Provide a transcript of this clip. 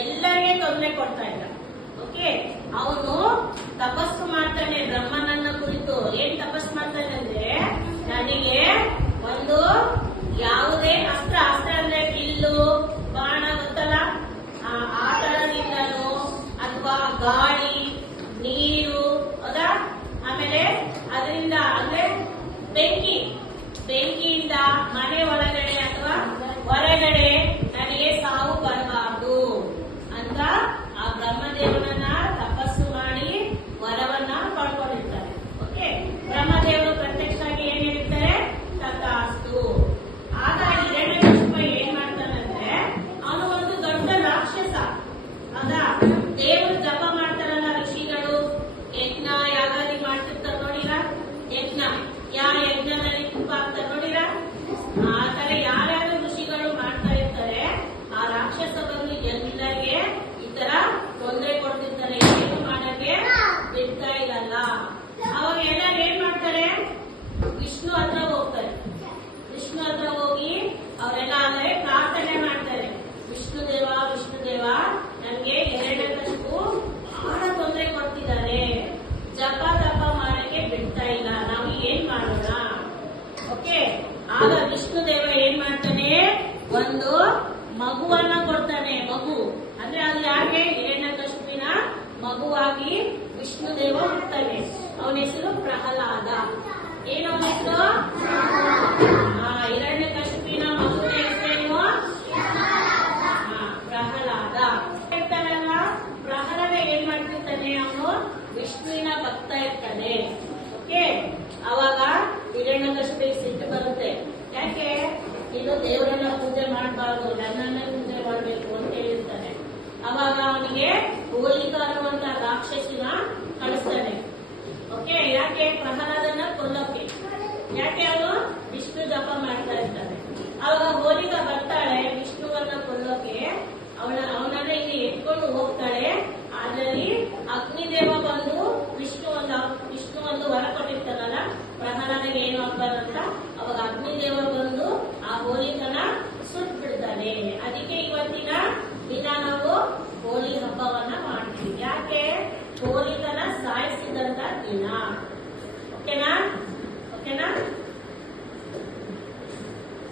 ಎಲ್ಲರಿಗೆ ತೊಂದರೆ ಕೊಡ್ತಾ ಇದ್ದ. ಓಕೆ, ಅವನು ತಪಸ್ಸು ಮಾಡ್ತಾನೆ ಬ್ರಹ್ಮನನ್ನ ಕುರಿತು. ಏನ್ ತಪಸ್ಸು ಮಾಡ್ತಾನೆ ಅಂದ್ರೆ, ನನಗೆ ಒಂದು ಯಾವುದೇ ಅಸ್ತ್ರ ಅಂದ್ರೆ ಬಿಲ್ಲು ಬಾಣ ಗೊತ್ತಲ್ಲ, ಆ ತರದಿಂದನೂ ಅಥವಾ ಗಾಳಿ ನೀರು ಹೌದಾ, ಆಮೇಲೆ ಅದರಿಂದ ಅಂದ್ರೆ ಬೆಂಕಿಯಿಂದ ಮನೆ ಒಳಗಡೆ ಅಥವಾ ಹೊರಗಡೆ ನನಗೆ ಸಾವು ಬರಬಾರ್ದು ಅಂತ ಆ ಬ್ರಹ್ಮದೇವನನ್ನ ತಪಸ್ಸು ಮಾಡಿ ವರವನ್ನ ಪಡ್ಕೊಂಡಿರ್ತಾರೆ. ಓಕೆ, ಬ್ರಹ್ಮದೇವರು ಪ್ರತ್ಯಕ್ಷವಾಗಿ ಏನ್ ಹೇಳಿರ್ತಾರೆ, ತಥಾಸ್ತು. ಆಗ ಹಿರಣ್ಯಕಶಿಪ ಏನ್ ಮಾಡ್ತಾನಂದ್ರೆ, ಅವನು ಒಂದು ದೊಡ್ಡ ರಾಕ್ಷಸ. ಹೌದಾ, ದೇವರು ಜಪ ಮಾಡ್ತಾರಲ್ಲ ಋಷಿಗಳು, ಯಜ್ಞ ಯಾಗಾದಿ ಮಾಡ್ತಿರ್ತಾರೆ ನೋಡಿರ, ಯಜ್ಞದಲ್ಲಿ ತುಪ್ಪ ಹಾಕ್ತಾರೆ ನೋಡಿರ, ಆ ತರ ಯಾರ್ಯಾರು ಋಷಿಗಳು ಮಾಡ್ತಾ ಇರ್ತಾರೆ, ಆ ರಾಕ್ಷಸ ಬಂದು ಎಲ್ಲರಿಗೆ ಈ ತರ ತೊಂದರೆ ಕೊಡ್ತಿರ್ತಾರೆ, ಏನು ಮಾಡಕ್ಕೆ ಬಿಡ್ತಾ ಇರಲ್ಲ. ಅವಾಗ ಎಲ್ಲರೂ ಏನ್ ಮಾಡ್ತಾರೆ, ವಿಷ್ಣು ಹತ್ರ ಹೋಗ್ತಾರೆ. ವಿಷ್ಣು ಹತ್ರ ಹೋಗಿ ಅವರೆಲ್ಲ ಅಂದ್ರೆ ಪ್ರಾರ್ಥನೆ ಮಾಡ್ತಾರೆ, ವಿಷ್ಣು ದೇವ ನಮ್ಗೆ ಹಿರಣ್ಯಕಶಿಪು ಬಹಳ ತೊಂದರೆ ಕೊಡ್ತಿದ್ದಾರೆ, ಜಪ ತಪ ಮಾಡಕ್ಕೆ ಬಿಡ್ತಾ ಇಲ್ಲ, ನಾವು ಏನ್ ಮಾಡೋಣ. ಓಕೆ, ಆಗ ವಿಷ್ಣು ದೇವ ಏನ್ ಮಾಡ್ತಾನೆ, ಒಂದು ಮಗುವನ್ನ ಕೊಡ್ತಾನೆ. ಮಗು ಅಂದ್ರೆ ಅದು ಯಾಕೆ, ಹಿರಣ್ಯಕಶಿಪಿನ ಮಗುವಾಗಿ ವಿಷ್ಣು ದೇವ ಹುಡ್ತಾನೆ. ಅವನ ಹೆಸರು ಪ್ರಹ್ಲಾದ. ಏನು ಅವನ ಹೆಸರು, ಹಿರಣ್ಯಕಶಿಪಿನ ಮಗುವಿನ ಹೆಸರೇನು, ಪ್ರಹ್ಲಾದ. ಇರ್ತಾನಲ್ಲ, ಪ್ರಹ್ಲಾದ ಏನ್ ಮಾಡ್ತಿರ್ತಾನೆ, ಅವನು ವಿಷ್ಣುವಿನ ಭಕ್ತ ಇರ್ತಾನೆ. ಓಕೆ, ಅವಾಗ ಹಿರಣ್ಯಕಶಿಪಿಗೆ ಸಿಟ್ಟು ಬರುತ್ತೆ. ಯಾಕೆ, ಇದು ದೇವರನ್ನ ಪೂಜೆ ಮಾಡಬಾರ್ದು, ನನ್ನನ್ನೇ ಪೂಜೆ ಮಾಡಬೇಕು ಅಂತ ಹೇಳಿರ್ತಾನೆ. ಅವಾಗ ಅವನಿಗೆ ಹೋಲಿಕಾ ಅನ್ನುವಂತ ರಾಕ್ಷಸಿನ ಕಳಿಸ್ತಾನೆ. ಓಕೆ, ಯಾಕೆ, ಪ್ರಹ್ಲಾದನ ಕೊಲ್ಲೋಕೆ. ಯಾಕೆ